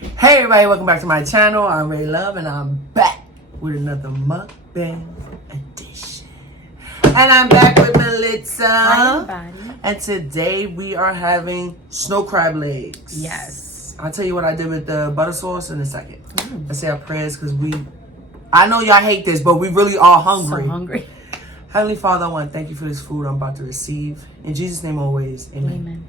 Hey everybody, welcome back to my channel. I'm Ray Love and I'm back with another mukbang edition. And I'm back with Melissa. Hi everybody. And today we are having snow crab legs. Yes. I'll tell you what I did with the butter sauce in a second. Let's say our prayers because I know y'all hate this, but we really are hungry. So hungry. Heavenly Father, I want to thank you for this food I'm about to receive. In Jesus' name always, amen.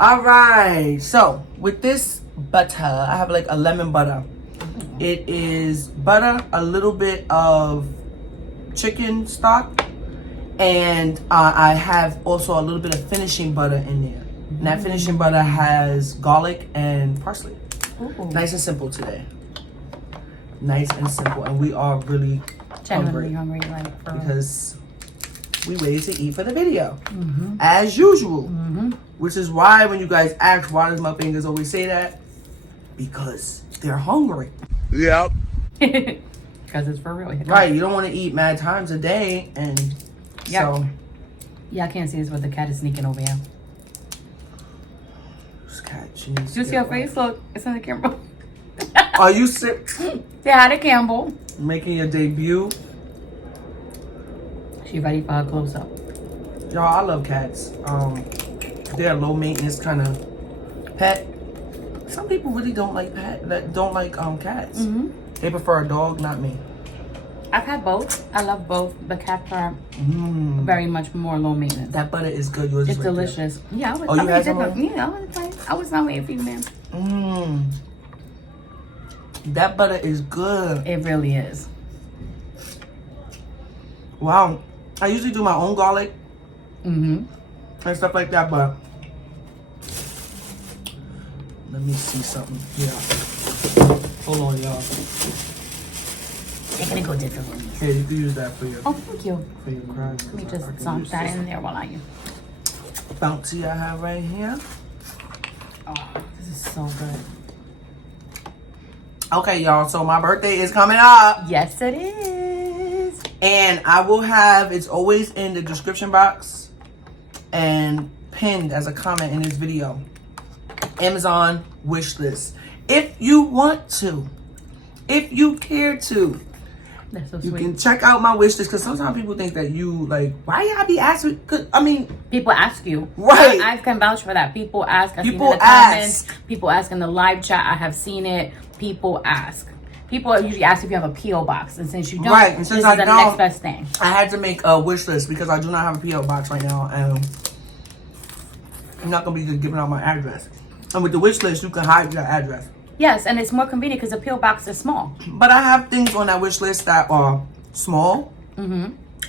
All right, so with this butter, I have like a lemon butter. It is butter, a little bit of chicken stock, and I have also a little bit of finishing butter in there. And that finishing butter has garlic and parsley. Ooh. Nice and simple today. Nice and simple, and we are really Genuinely hungry like for because we waited to eat for the video, as usual. Which is why when you guys ask why does my fingers always say that, because they're hungry. Yep. Because it's for real. Right, you don't want to eat mad times a day, and so yeah, I can't see this, but the cat is sneaking over here. this cat, she needs Do you to see get her face? Look, it's in the camera. Are you sick? Say hi to Campbell. Making your debut? She ready for her close up. Y'all, I love cats. They're a low maintenance kind of pet. Some people really don't like cats. They prefer a dog, not me. I've had both. I love both. The cats are very much more low maintenance. That butter is good. Yours It's is right delicious. there. Yeah, I was. Oh, you had some of it? Yeah, I was not waiting for you, man. That butter is good. It really is. Wow. I usually do my own garlic Mm-hmm. and stuff like that, but let me see something here. Hold on, y'all. They're gonna go different ways. Here, you can use that for your Oh, thank you. crabs. Let me just dump that in there while I. Bounty I have right here. Oh, this is so good. Okay, y'all. So my birthday is coming up, Yes, it is. and I will have. It's always in the description box and pinned as a comment in this video. Amazon wish list. If you want to, if you care to, That's so you sweet. can check out my wish list, because sometimes people think that you like, why y'all be asking? I mean, People ask you. Right. I can vouch for that. People ask. I've seen People in the ask. comments. People ask in the live chat. I have seen it. People ask. People usually ask if you have a P.O. box. And since you don't, Right, and this since is I the don't, next best thing. I had to make a wish list because I do not have a P.O. box right now, and I'm not gonna be just giving out my address. And with the wish list, you can hide your address. Yes, and it's more convenient because the P.O. box is small. But I have things on that wish list that are small.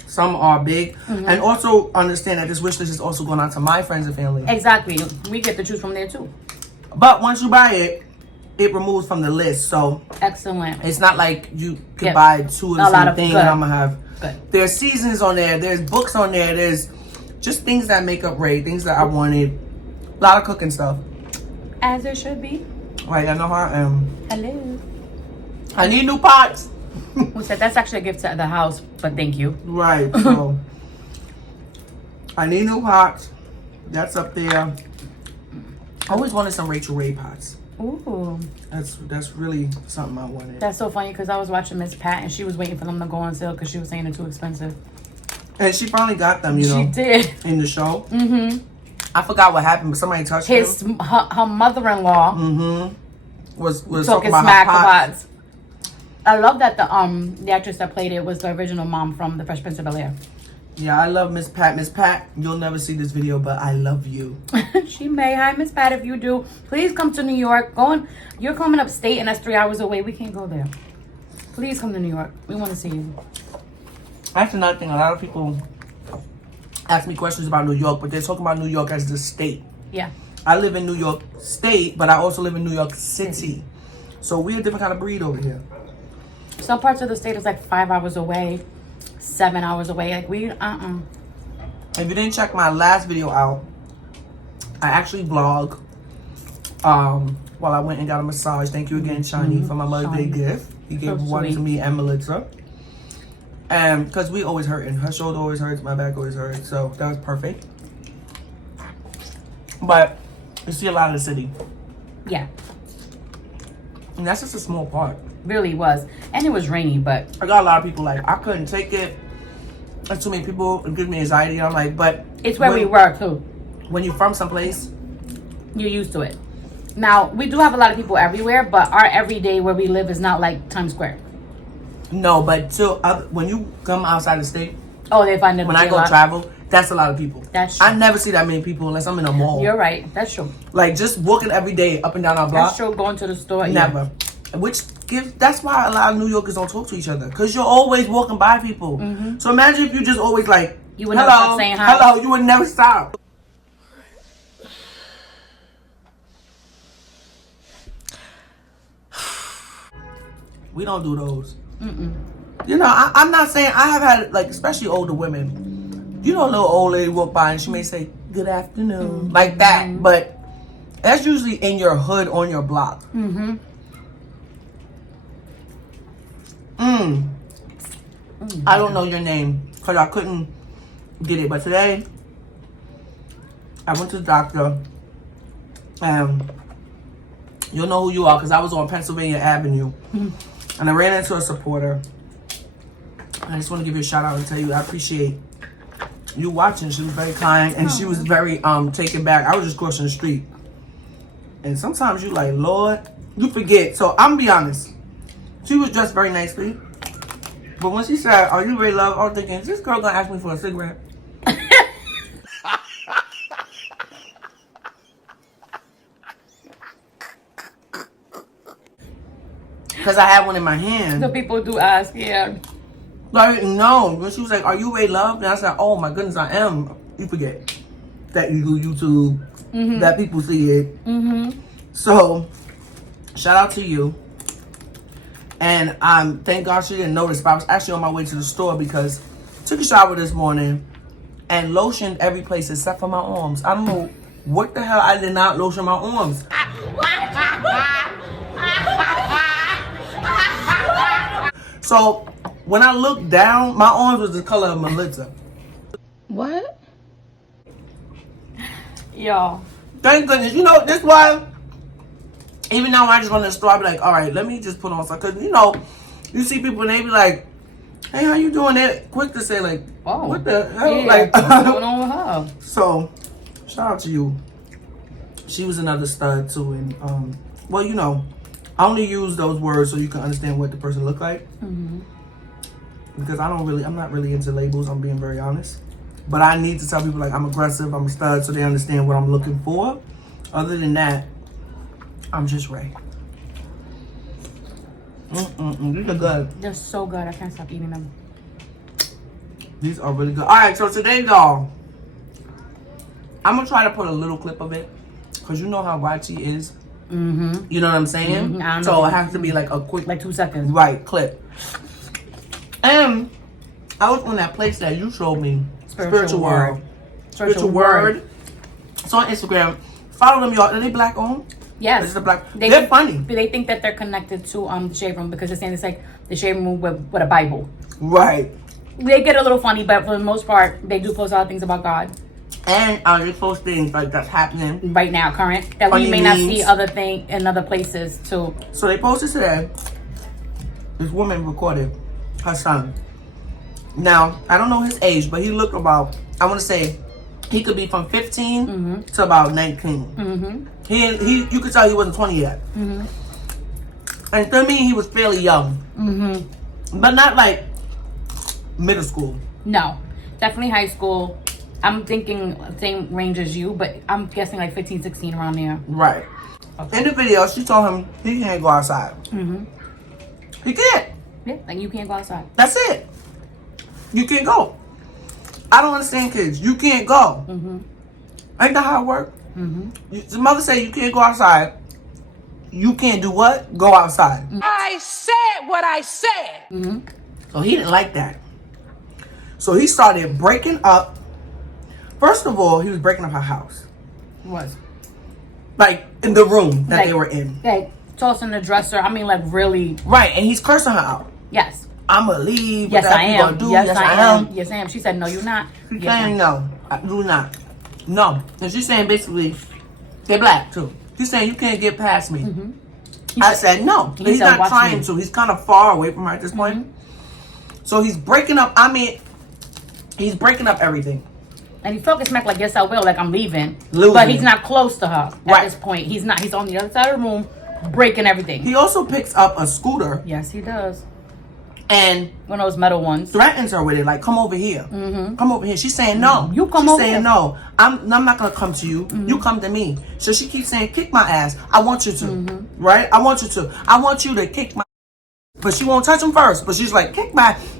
Some are big, and also understand that this wish list is also going out to my friends and family. Exactly. We get to choose from there too. But once you buy it, it removes from the list, so Excellent. it's not like you could Yep. buy two of the A lot same of thing good. and I'm gonna have. Good. There's seasons on there, there's books on there, there's just things that make up Ray, things that I wanted. A lot of cooking stuff. As it should be. Right, I know how I am. Hello. I need new pots. Who said that's actually a gift to the house, but thank you. Right, so I need new pots. That's up there. I always wanted some Rachel Ray pots. Ooh. That's really something I wanted. That's so funny because I was watching Miss Pat and she was waiting for them to go on sale because she was saying they're too expensive. And she finally got them, you know. She did. In the show. I forgot what happened, but somebody touched him. Her mother-in-law Was talking talking about smack her pots. about. I love that the actress that played it was the original mom from The Fresh Prince of Bel-Air. Yeah, I love Miss Pat. Miss Pat, you'll never see this video, but I love you. She may. Hi, Miss Pat. If you do, please come to New York. You're coming upstate, and that's 3 hours away. We can't go there. Please come to New York. We want to see you. That's another thing. A lot of people ask me questions about New York, but they're talking about New York as the state. Yeah. I live in New York State, but I also live in New York City. So we're a different kind of breed over here. Some parts of the state is like 5 hours away, 7 hours away. Like we, If you didn't check my last video out, I actually vlog while I went and got a massage. Thank you again, Shiny, for my Mother's Day gift. He gave one to me and Melissa. And because we always hurting. Her shoulder always hurts, my back always hurts. So that was perfect. But you see a lot of the city. Yeah. And that's just a small part. Really was. And it was rainy, but I got a lot of people like, I couldn't take it. There's too many people. It gives me anxiety. I'm like, but it's where we were too. When you're from someplace, you're used to it. Now, we do have a lot of people everywhere, but our everyday where we live is not like Times Square. No, but still, when you come outside the state, oh, they find it. When I go travel, that's a lot of people. That's true. I never see that many people unless I'm in a mall. You're right. That's true. Like just walking every day up and down our block. That's true. Going to the store. Never. Yeah. Which gives. That's why a lot of New Yorkers don't talk to each other because you're always walking by people. So imagine if you just always like, you would never stop saying hi. Hello. You would never stop. We don't do those. You know, I'm not saying I have had like, especially older women. You know, a little old lady walk by and she may say, good afternoon, like that. But that's usually in your hood on your block. I don't know your name because I couldn't get it. But today, I went to the doctor. You'll know who you are because I was on Pennsylvania Avenue. And I ran into a supporter. I just want to give you a shout out and tell you I appreciate you watching. She was very kind and she was very taken back. I was just crossing the street. And sometimes you like, Lord, you forget. So I'm gonna be honest. She was dressed very nicely. But when she said, are you ready, love? I was thinking, is this girl gonna ask me for a cigarette? Because I had one in my hand. So people do ask, yeah. But I didn't know. When she was like, are you ready, love? And I said, oh my goodness, I am. You forget that you do YouTube, that people see it. So, shout out to you. And thank God she didn't notice, but I was actually on my way to the store because I took a shower this morning and lotioned every place except for my arms. I don't know what the hell I did not lotion my arms. So when I looked down, my arms was the color of Melissa. What? Y'all. Thank goodness. You know, that's why even now when I just run to the store, I be like, all right, let me just put on something. Because, you know, you see people and they be like, hey, how you doing? They're quick to say, like, oh, what the hell? Yeah, like, what's going on with her? So, shout out to you. She was another stud, too. And, well, you know, I only use those words so you can understand what the person look like. Because I'm not really into labels, I'm being very honest. But I need to tell people, like, I'm aggressive, I'm a stud, so they understand what I'm looking for. Other than that, I'm just Ray. These are good. They're so good, I can't stop eating them. These are really good. All right, so today, y'all, I'm going to try to put a little clip of it. Because you know how YT is. You know what I'm saying? So it has to be like a quick, like 2 seconds. Right, clip. And I was on that place that you showed me. Spiritual World. Spiritual Word. It's on Instagram. Follow them, y'all. Are they black owned? Yes. This is a black. They're funny. They think that they're connected to the shade room because they're saying it's like the shade room with a Bible. Right. They get a little funny, but for the most part, they do post a lot of things about God. And they post things like that's happening right now, current, that we may not see in other places too. So they posted today. This woman recorded her son. Now I don't know his age, but he looked about, I want to say, he could be from 15 to about 19. He you could tell he wasn't 20 yet. And to me, he was fairly young, but not like middle school. No, definitely high school. I'm thinking same range as you, but I'm guessing like 15, 16 around there. Right. Okay. In the video, she told him he can't go outside. He can't. Yeah, like you can't go outside. That's it. You can't go. I don't understand kids. You can't go. Ain't that how it works? The mother say you can't go outside. You can't do what? Go outside. I said what I said. So he didn't like that. So he started breaking up. First of all, he was breaking up her house. What? Like in the room that they were in. Like tossing the dresser. I mean, like really. Right, and he's cursing her out. Yes. I'ma leave. Yes, I am. Yes, I am. Yes, I am. She said, no, you're not. She saying no, I do not. no. And she's saying basically, they're black too. She's saying you can't get past me. I said no. He's not trying to. He's kind of far away from her at this point. So he's breaking up. I mean, he's breaking up everything. And he's talking smack like, yes, I will, like I'm leaving. Losing. But he's not close to her at this point. He's not. He's on the other side of the room, breaking everything. He also picks up a scooter. Yes, he does. And one of those metal ones. Threatens her with it, like, come over here. Come over here. She's saying no. You come She's over saying here. no. I'm not going to come to you. You come to me. So she keeps saying, kick my ass. I want you to. Right? I want you to. I want you to kick my ass. But she won't touch him first. But she's like,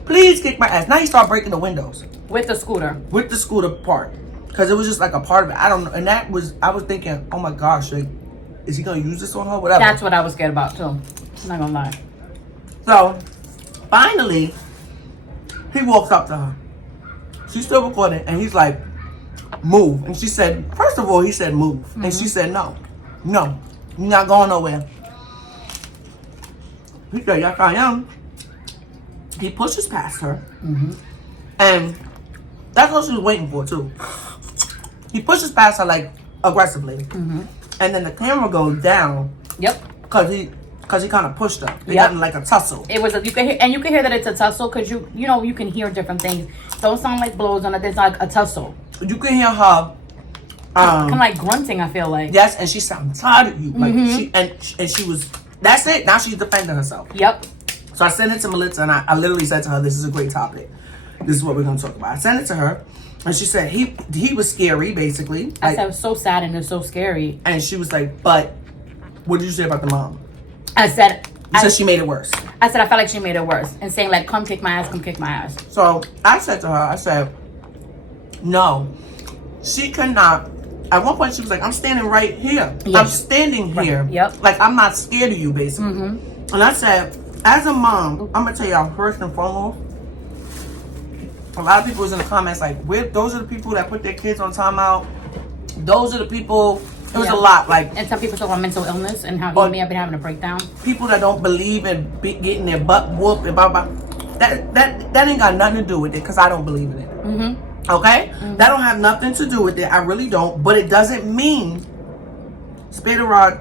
please kick my ass. Now you start breaking the windows. With the scooter. With the scooter part. Because it was just like a part of it. I don't know. And I was thinking, oh my gosh, like, is he going to use this on her? Whatever. That's what I was scared about too. I'm not going to lie. So, finally, he walks up to her. She's still recording, and he's like, move. And she said, first of all, he said move. And she said, no, you're not going nowhere. He said, yes, I am. He pushes past her. And that's what she was waiting for, too. He pushes past her, like, aggressively. And then the camera goes down. Yep. Because he kind of pushed her. They got in like a tussle. It was you can hear that it's a tussle because you know you can hear different things. Don't sound like blows on it. It's like a tussle. You can hear her kind of like grunting. I feel like yes, and she sounded tired of you. Like she was. That's it. Now she's defending herself. Yep. So I sent it to Melissa, and I literally said to her, "This is a great topic. This is what we're gonna talk about." I sent it to her, and she said he was scary, basically. I said it was so sad and it was so scary. And she was like, "But what did you say about the mom?" I said. You said she made it worse. I said I felt like she made it worse and saying like, "Come kick my ass, come kick my ass." So I said to her, I said, "No, she cannot." At one point, she was like, "I'm standing right here. Yes. I'm standing here. Yep. Like I'm not scared of you, basically." And I said, as a mom, I'm gonna tell y'all first and foremost. A lot of people was in the comments like, those are the people that put their kids on timeout. Those are the people. It was a lot, like, and some people talk about mental illness and how he may have been having a breakdown. People that don't believe in getting their butt whooped and blah blah. That ain't got nothing to do with it because I don't believe in it. Okay, that don't have nothing to do with it. I really don't. But it doesn't mean spare the rod,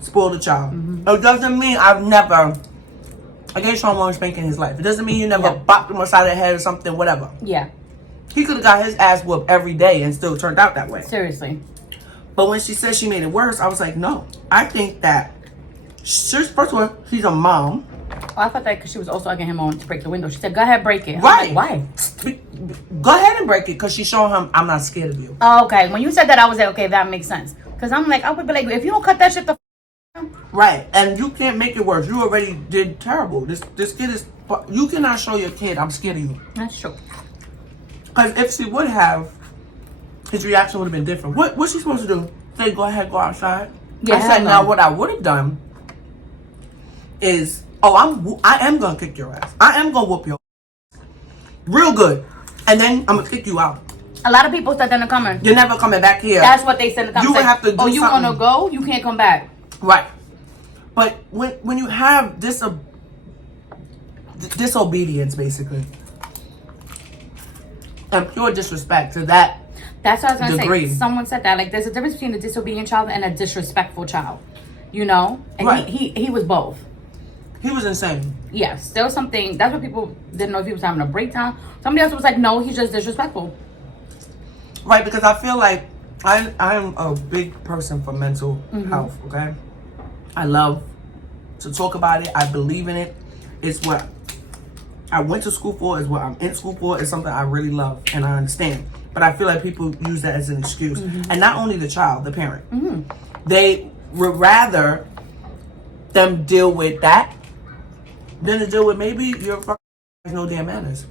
spoil the child. It doesn't mean I gave Sean one spank in his life. It doesn't mean you never bopped him upside the head or something, whatever. Yeah. He could have got his ass whooped every day and still turned out that way. Seriously. But when she said she made it worse, I was like, no. I think that, first of all, she's a mom. Oh, I thought that because she was also egging him on to break the window. She said, go ahead, break it. Right. Like, why? Go ahead and break it because she's showing him, I'm not scared of you. Oh, okay. When you said that, I was like, okay, that makes sense. Because I'm like, I would be like, if you don't cut that shit the right. And you can't make it worse. You already did terrible. This kid is, you cannot show your kid, I'm scared of you. That's true. Because if she would have, his reaction would have been different. What's she supposed to do? Say, go ahead, go outside? Yeah, I said, now what I would have done is, I am going to kick your ass. I am going to whoop your ass. Real good. And then I'm going to kick you out. A lot of people said that in the comments. You're never coming back here. That's what they said in the comments. You would have to do something. You want to go? You can't come back. Right. But when you have disobedience, basically, and pure disrespect to that that's what I was going degree. to say. Someone said that. Like, there's a difference between a disobedient child and a disrespectful child. You know? And right. he was both. He was insane. Yes. There was something. That's what people didn't know if he was having a breakdown. Somebody else was like, no, he's just disrespectful. Right, because I feel like I am a big person for mental health, okay? I love to talk about it. I believe in it. It's what I went to school for. It's what I'm in school for. It's something I really love and I understand. But I feel like people use that as an excuse. And not only the child, the parent. They would rather them deal with that than to deal with maybe your fucking has no damn manners.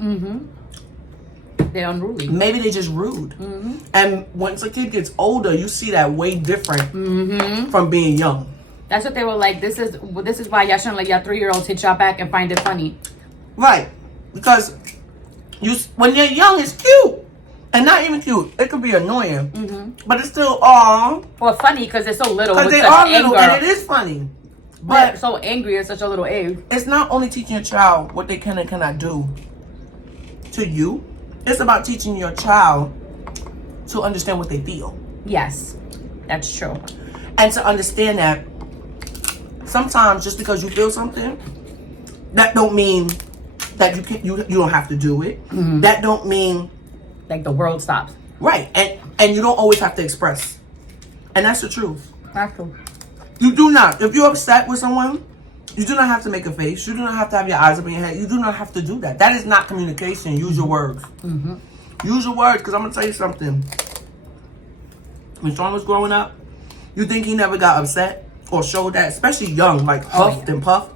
They're unruly. Maybe they just rude. And once a kid gets older, you see that way different from being young. That's what they were like. This is why y'all shouldn't let y'all 3-year-olds hit y'all back and find it funny. Right. Because when you're young, it's cute. And not even cute. It could be annoying. But it's still, or funny because they're so little. Because they are little and it is funny. But they're so angry at such a little age. It's not only teaching a child what they can and cannot do to you. It's about teaching your child to understand what they feel. Yes, that's true. And to understand that sometimes just because you feel something, that don't mean that you don't have to do it. That don't mean like the world stops. Right. And you don't always have to express. And that's the truth. That's true. You do not. If you're upset with someone, you do not have to make a face. You do not have to have your eyes up in your head. You do not have to do that. That is not communication. Use your words. Use your words, because I'm going to tell you something. When Sean was growing up, you think he never got upset or showed that, especially young, like huffed and puffed.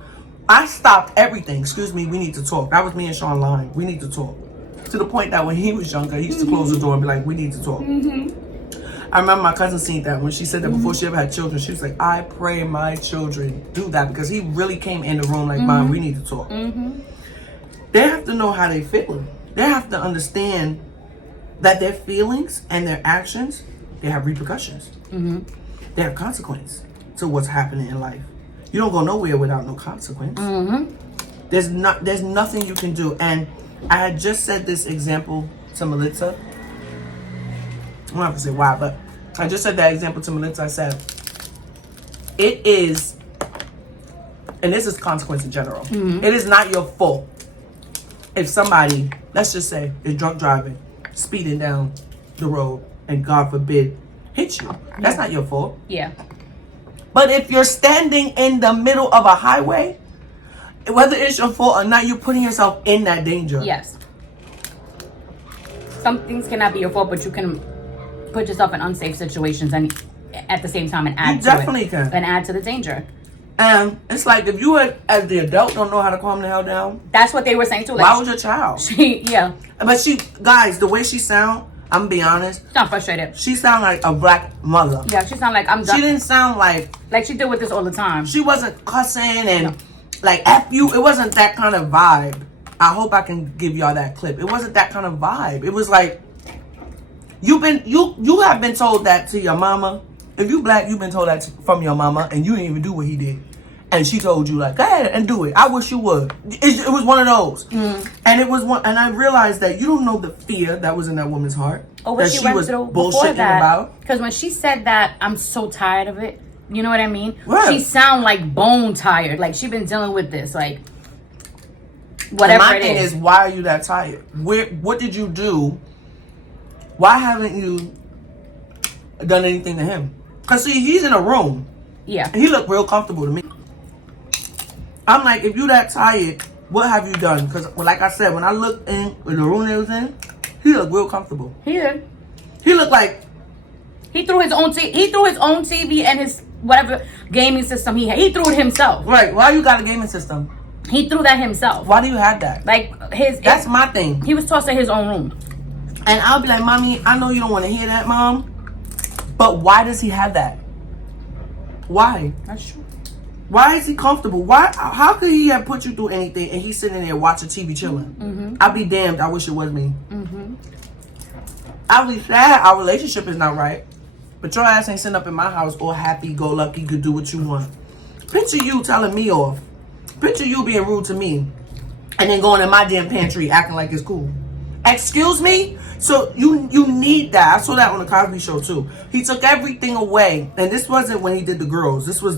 I stopped everything. Excuse me, we need to talk. That was me and Sean lying. We need to talk. To the point that when he was younger, he used to close the door and be like, we need to talk. I remember my cousin seen that when she said that before she ever had children. She was like, I pray my children do that, because he really came in the room like, Mom, we need to talk. They have to know how they feel. They have to understand that their feelings and their actions, they have repercussions. They have consequence to what's happening in life. You don't go nowhere without no consequence. There's nothing you can do. And I had just said this example to Melissa. I don't have to say why, but I just said that example to Melissa. I said, it is, and this is consequence in general, it is not your fault if somebody, let's just say, is drunk driving, speeding down the road, and God forbid, hit you. That's not your fault. Yeah. But if you're standing in the middle of a highway, whether it's your fault or not, you're putting yourself in that danger. Yes. Some things cannot be your fault, but you can put yourself in unsafe situations and at the same time and add You to definitely it. can. And add to the danger. And it's like, if you as the adult don't know how to calm the hell down, That's what they were saying too. Like, why was your child? Yeah. But guys, the way she sound, I'm gonna be honest, She's not frustrated. she sound like a black mother. Yeah, she sounded like I'm done. She didn't sound like Like she deal with this all the time. she wasn't cussing and like F you. It wasn't that kind of vibe. I hope I can give y'all that clip. It wasn't that kind of vibe. It was like, you have been told that to your mama. If you black, you've been told that from your mama, and you didn't even do what he did. And she told you, like, go ahead and do it. I wish you would. It was one of those. And it was one, and I realized that you don't know the fear that was in that woman's heart. Oh, what that she went was through bullshitting before that. about. Because when she said that, I'm so tired of it. You know what I mean? Right. She sound like bone tired. Like she been dealing with this. Like whatever My it thing is, why are you that tired? What did you do? Why haven't you done anything to him? Because see, he's in a room. Yeah. He looked real comfortable to me. I'm like, if you that tired, what have you done? Because like I said, when I looked in the room they was in, he looked real comfortable. He did. He looked like He threw his own TV and his whatever gaming system he had. He threw it himself. right. Why you got a gaming system? He threw that himself. Why do you have that? Like That's my thing. He was tossed in his own room. And I'll be like, Mommy, I know you don't want to hear that, Mom. But why does he have that? Why? That's true. Why is he comfortable? Why? How could he have put you through anything and he's sitting there watching TV chilling? I'll be damned. I wish it was me. I'll be sad our relationship is not right. But your ass ain't sitting up in my house all happy-go-lucky, could do what you want. Picture you telling me off. Picture you being rude to me. And then going in my damn pantry acting like it's cool. Excuse me? So you need that. I saw that on the Cosby Show too. He took everything away. And this wasn't when he did the girls. This was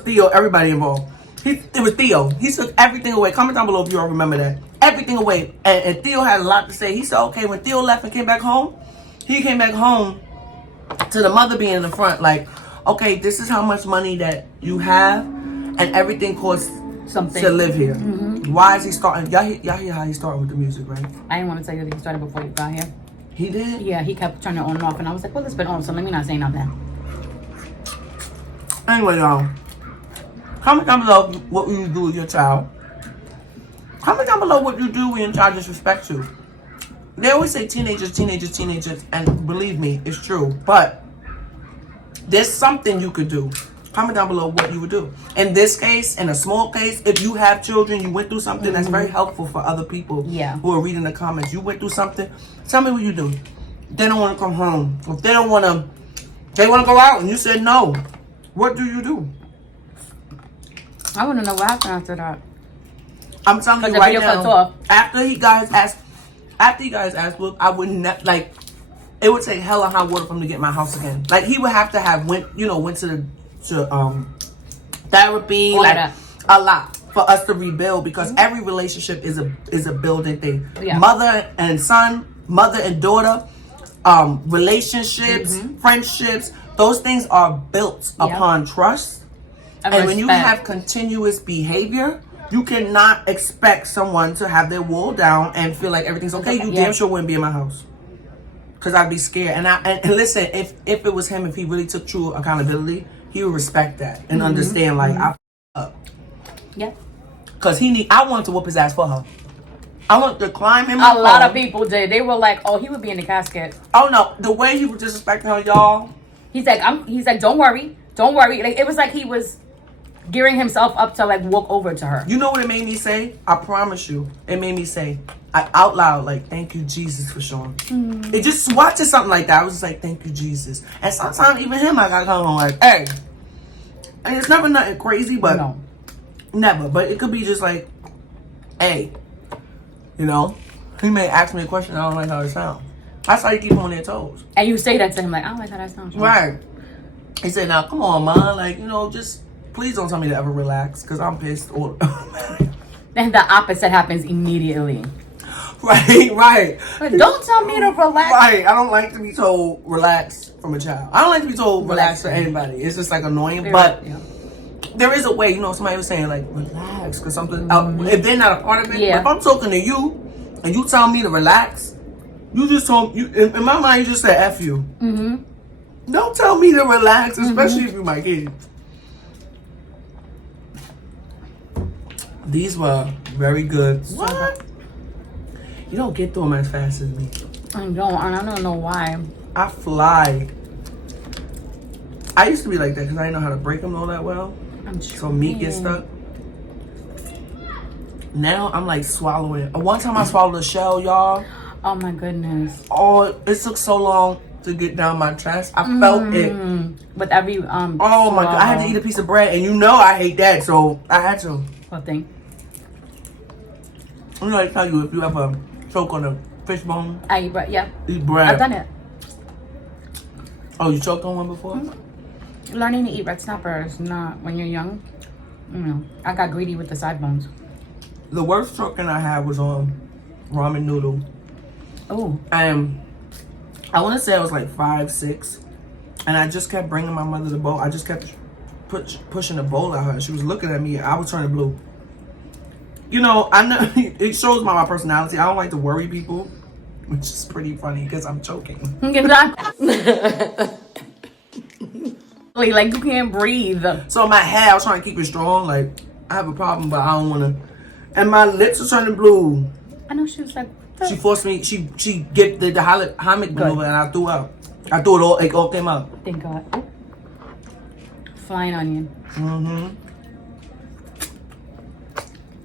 Theo, everybody involved. It was Theo. He took everything away. Comment down below if you all remember that. Everything away. And Theo had a lot to say. He said, okay, when Theo left and came back home, he came back home to the mother being in the front, like, okay, this is how much money that you have, and everything costs Something to live here. Why is he starting? Y'all hear how he's starting with the music, right? I didn't want to tell you that he started before you got here. He did? Yeah, he kept turning it on and off, and I was like, well, it's been on, so let me not say nothing. Anyway, y'all, comment down below what you do with your child. Comment down below what you do when your child disrespects you. They always say teenagers, and believe me, it's true. But there's something you could do. Comment down below what you would do. In this case, in a small case, if you have children, you went through something that's very helpful for other people who are reading the comments. You went through something. Tell me what you do. They don't want to come home. If they don't want to, they want to go out, and you said no. What do you do? I want to know what happened after that. I'm telling you right now. After you guys asked, look, I would not, like, it would take hell and high water for him to get in my house again. Like, he would have to have went to therapy, All like that. a lot for us to rebuild, because every relationship is a building thing. Yeah. Mother and son, mother and daughter, relationships, friendships, those things are built upon trust. And when you have continuous behavior, you cannot expect someone to have their wall down and feel like everything's okay. You damn sure wouldn't be in my house, because I'd be scared. And listen, if it was him, if he really took true accountability, he would respect that and understand, like, I up. Yeah. Because I wanted to whoop his ass for her. I want to climb him. A lot of people did. They were like, "Oh, he would be in the casket." Oh no, the way he was disrespecting her, y'all. He's like, "Don't worry, don't worry." Like, it was like he was gearing himself up to like walk over to her. You know what it made me say? I promise you, it made me say out loud, like, "Thank you, Jesus, for showing." It just watching something like that, I was just like, "Thank you, Jesus." And sometimes even him, I gotta come home like, "Hey," and it's never nothing crazy, but never. But it could be just like, "Hey." You know, he may ask me a question, I don't like how it sounds. That's how you keep him on their toes. And you say that to him, like, "I don't like how that sounds." Right. He said, "Now, come on, man. Like, just please don't tell me to ever relax, because I'm pissed." Or Then the opposite happens immediately. Right. But don't tell me to relax. Right. I don't like to be told relax from a child. I don't like to be told relax for anybody. It's just like annoying. But there is a way, somebody was saying like, relax, because something, if they're not a part of it, but if I'm talking to you and you tell me to relax, you just told you, in my mind, you just said F you. Don't tell me to relax, especially if you're my kid. These were very good. What? You don't get through them as fast as me. I don't know why. I fly. I used to be like that because I didn't know how to break them all that well. So meat gets stuck. Now I'm like swallowing. One time I swallowed a shell, y'all. Oh my goodness. Oh, it took so long to get down my chest. I felt it. With every oh my god, I had to eat a piece of bread, and I hate that, so I had to. What thing? I tell you, if you ever choke on a fish bone, I eat bread. Yeah. Eat bread. I've done it. Oh, you choked on one before? Learning to eat red snapper is not when you're young. I got greedy with the side bones. The worst choking I had was on ramen noodle. Oh. And I want to say I was like 5, 6, and I just kept bringing my mother the bowl. I just kept pushing the bowl at her. She was looking at me. I was turning blue. I know it shows my personality. I don't like to worry people, which is pretty funny because I'm choking. Like you can't breathe. So in my head, I was trying to keep it strong. Like, I have a problem, but I don't want to. And my lips are turning blue. I know she was like. She forced me. She get the hammock maneuver, and I threw up. I threw it all. It all came out. Thank God. Flying onion.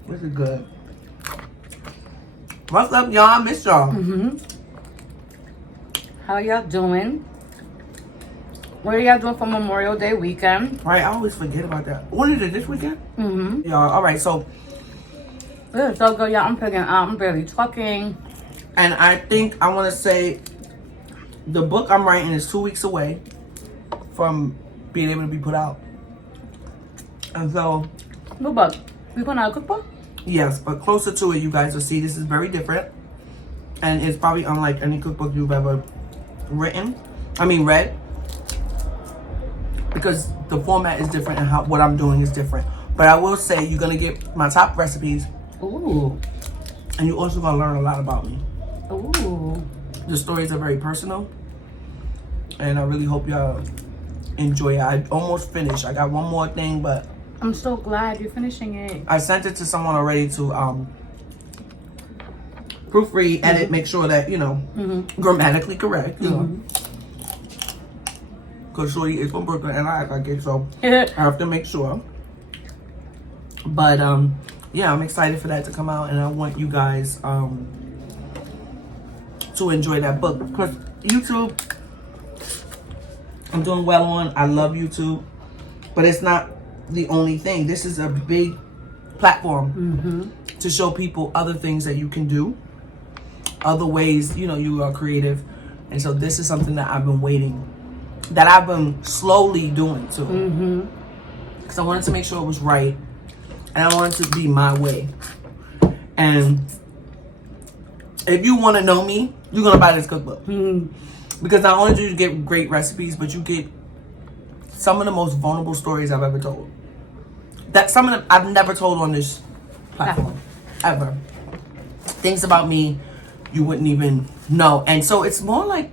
This is good. What's up, y'all? I miss y'all. How y'all doing? What are y'all doing for Memorial Day weekend? Right, I always forget about that. When is it? This weekend? Y'all, all right. So. It's so good, y'all. I'm figuring out. I'm barely talking. And I think I want to say the book I'm writing is 2 weeks away from being able to be put out. And so. What book? We going to a cookbook? Yes, but closer to it, you guys will see this is very different. And it's probably unlike any cookbook you've ever read. Because the format is different and what I'm doing is different. But I will say you're going to get my top recipes. Ooh. And you're also going to learn a lot about me. Ooh. The stories are very personal. And I really hope y'all enjoy it. I almost finished. I got one more thing, but... I'm so glad you're finishing it. I sent it to someone already to proofread, edit, make sure that, grammatically correct, Because Shorty is from Brooklyn and I act like it, so I have to make sure. But, yeah, I'm excited for that to come out, and I want you guys to enjoy that book. Because YouTube, I'm doing well on. I love YouTube, but it's not the only thing. This is a big platform to show people other things that you can do, other ways, you are creative, And so this is something that I've been waiting, that I've been slowly doing too. Because I wanted to make sure it was right. And I wanted to be my way. And if you want to know me, you're going to buy this cookbook. Because not only do you get great recipes, but you get some of the most vulnerable stories I've ever told. That some of them I've never told on this platform. Ever. Things about me you wouldn't even know. And so it's more like,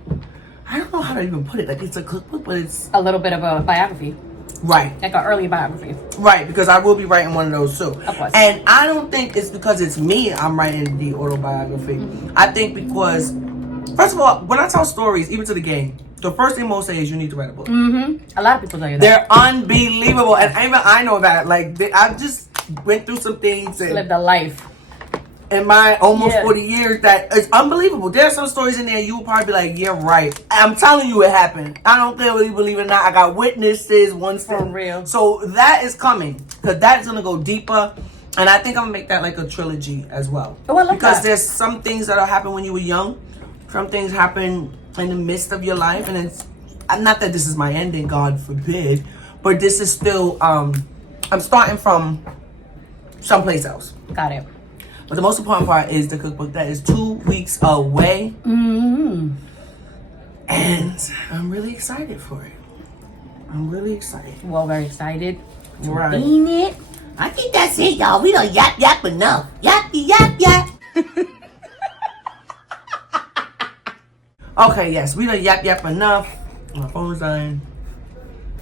I don't know how to even put it. Like, it's a cookbook, but it's a little bit of a biography. Right. Like an early biography. Right, because I will be writing one of those too. Of course. And I don't think it's because it's me I'm writing the autobiography. I think because, first of all, when I tell stories, even to the gang, the first thing most say is you need to write a book. A lot of people tell you that. They're unbelievable. And even I know that. Like, I just went through some things. And lived a life. in my almost 40 years, that is unbelievable. There are some stories in there you will probably be like, yeah, right. I'm telling you it happened. I don't care whether you believe it or not. I got witnesses, For real. So that is coming. Because that's going to go deeper. And I think I'm going to make that like a trilogy as well. Oh, I love because that. there's some things that'll happen when you were young. Some things happen in the midst of your life. And it's not that this is my ending, God forbid. But this is still, I'm starting from someplace else. Got it. But the most important part is the cookbook that is 2 weeks away. And I'm really excited for it. I'm really excited. Well, very excited. Right. Eat it. I think that's it, y'all. We done yap enough. Yap. Okay, yes. We done yap enough. My phone's dying.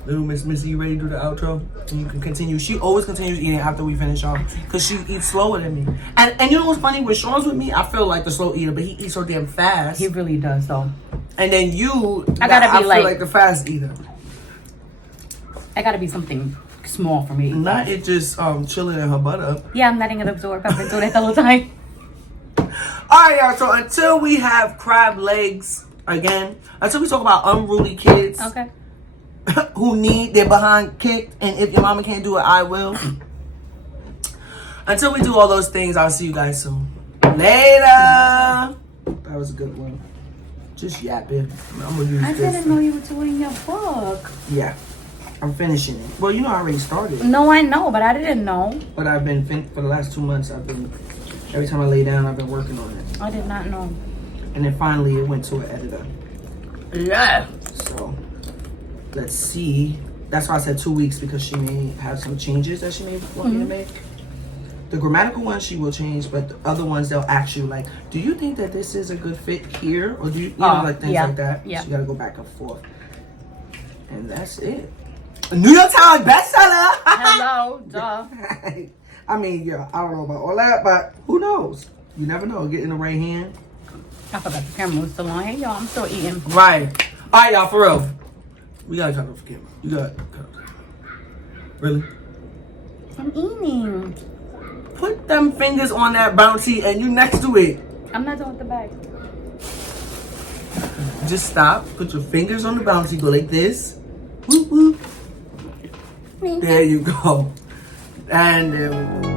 Little Miss Missy, you ready to do the outro? And you can continue. She always continues eating after we finish off. Because she eats slower than me. And you know what's funny? When Sean's with me, I feel like the slow eater. But he eats so damn fast. He really does, though. And then you, I feel like the fast eater. I gotta be something small for me. Not it just chilling in her butt up. Yeah, I'm letting it absorb. I've been doing it the whole time. Alright, y'all. So until we have crab legs again, until we talk about unruly kids Okay. who need their behind kicked, and if your mama can't do it, I will. Until we do all those things, I'll see you guys soon. Later. That was a good one. Just yapping. I'm gonna use I this. didn't know you were doing your book. Yeah, I'm finishing it. Well, you know I already started. No, I know, but I didn't know. But I've been for the last 2 months. I've been every time I lay down, I've been working on it. I did not know. And then finally, it went to an editor. Yeah. So let's see. That's why I said 2 weeks, because she may have some changes that she may want me to make. The grammatical ones she will change, but the other ones they'll ask you like, do you think that this is a good fit here, or do you know like things like that? Yeah. So you gotta go back and forth, and that's it. A New York Times bestseller. Hello, duh. I mean, yeah, I don't know about all that, but who knows? You never know. Get in the right hand. I forgot the camera was still on. Hey, y'all, I'm still eating. Right. All right, y'all. For real, we gotta cut off the camera. You got cut off the camera. Really? I'm eating. Put them fingers on that bounty and you next to it. I'm not done with the bag. Just stop. Put your fingers on the bounty. Go like this. Whoop, whoop. There you go. And there we go.